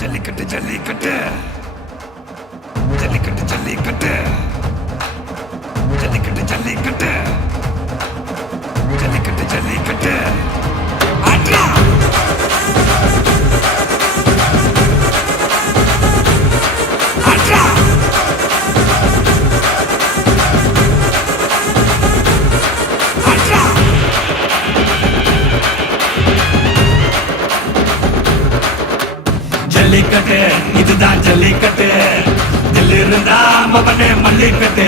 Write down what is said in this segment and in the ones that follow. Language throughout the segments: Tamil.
ஜல்லிக்கட்டு ஜல்லிக்கட்டு ஜல்லிக்கட்டு ஜல்லிக்கட்டு ஜல்லிக்கட்டு ஜல்லிக்கட்டு ஜல்லிக்கட்டு ஜல்லிக்கட்டு ஆட்ரா ஆட்ரா ஆட்ரா ஜல்லிக்கட்டு இதுதான் ஜல்லிக்கட்டு தில் இருந்தா மவனே மல்லிக்கட்டு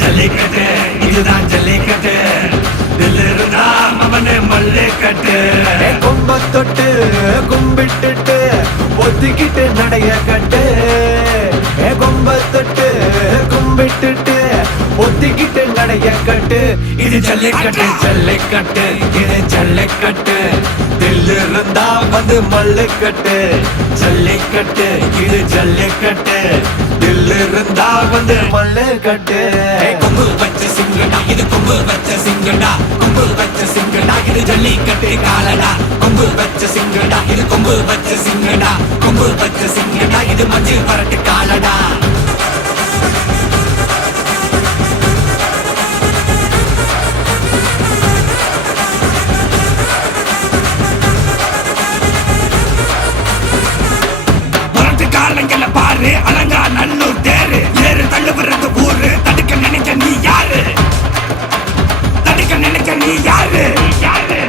ஜல்லிக்கட்டு இதுதான் ஜல்லிக்கட்டு தில் இருந்தா மவனே மல்லிக்கட்டு கொம்ப தொட்டு கும்பிட்டுட்டு ஒத்திக்கிட்டு நடைய கட்டு கொம்ப தொட்டு கும்பிட்டுட்டு ஒத்திக்கிட்டு நடைய கட்டு இது ஜல்லிக்கட்டு ஜல்லிக்கட்டு இது ஜல்லிக்கட்டு தில் இருந்தா வந்து மல்லுக்கட்டு ஜல்லிக்கட்டு இது ஜல்லிக்கட்டு தில் இருந்தா வந்து மல்லுக்கட்டு கொம்பு வச்ச சிங்கடா இது கொம்பு வச்ச சிங்கடா கொம்பு வச்ச சிங்கடா இது ஜல்லிக்கட்டு காலடா கொம்பு வச்ச சிங்கடா இது கொம்பு வச்ச சிங்கடா கொம்பு வச்ச சிங்கடா இது மஞ்சு வரட்டு காலடா காலங்கள பாரு அலங்கா நல்லூர் தேரு ஏறு தள்ளுவது ஊரு தடுக்க நினைக்க நீ யாரு தடுக்க நினைக்க நீ யாரு யாரு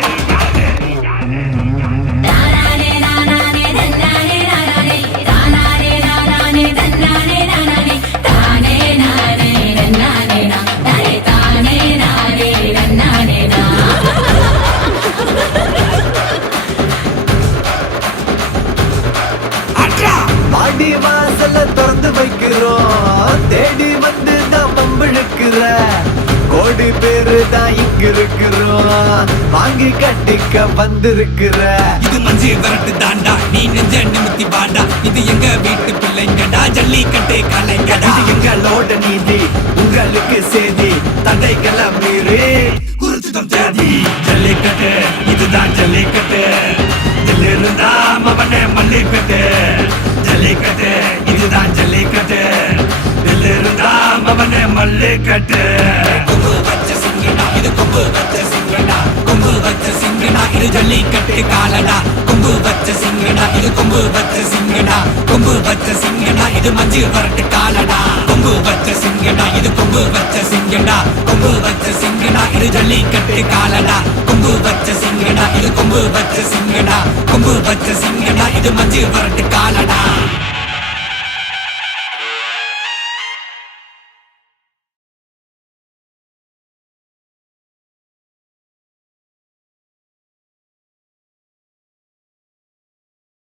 மாடி வாசல திறந்து வைக்கிறோம் தேடி வந்து தான் பம்பிழுக்கிற கோடி பேரு தான் இங்க இருக்கிறோம் வாங்கி கட்டிக்க வந்திருக்கிற இது மஞ்சு வரட்டு தாண்டா நீ நெஞ்ச நிமித்தி வாடா இது எங்க வீட்டு பிள்ளைங்கடா ஜல்லிக்கட்டு கலைங்கடா இது எங்களோட நீதி உங்களுக்கு செய்தி தடைகளை மீறி குறிச்சுதம் தேதி ஜல்லிக்கட்டு இதுதான் ஜல்லிக்கட்டு தில் இருந்தா மவனே மல்லிக்கட்டு ஜல்லிக்கட்டு இதுதான் ஜல்லிக்கட்டு தில் இருந்தா மவனே மல்லிக்கட்டு கொம்பு வச்ச சிங்கடா இது கொம்பு வச்ச சிங்கடா கொம்பு வச்ச சிங்கடா இது ஜல்லிக்கட்டு காலடா கொம்பு வச்ச சிங்கடா இது கொம்பு வச்ச சிங்கடா கொம்பு வச்ச சிங்கடா இது மஞ்சு வரட்டு காலடா கொம்பு வச்ச சிங்கடா இது கொம்பு வச்ச சிங்கடா கொம்பு வச்ச சிங்கடா இது ஜல்லிக்கட்டு காலடா கொம்பு வச்ச சிங்கடா இது கொம்பு வச்ச சிங்கடா கொம்பு வச்ச சிங்கடா இது மஞ்சு வரட்டு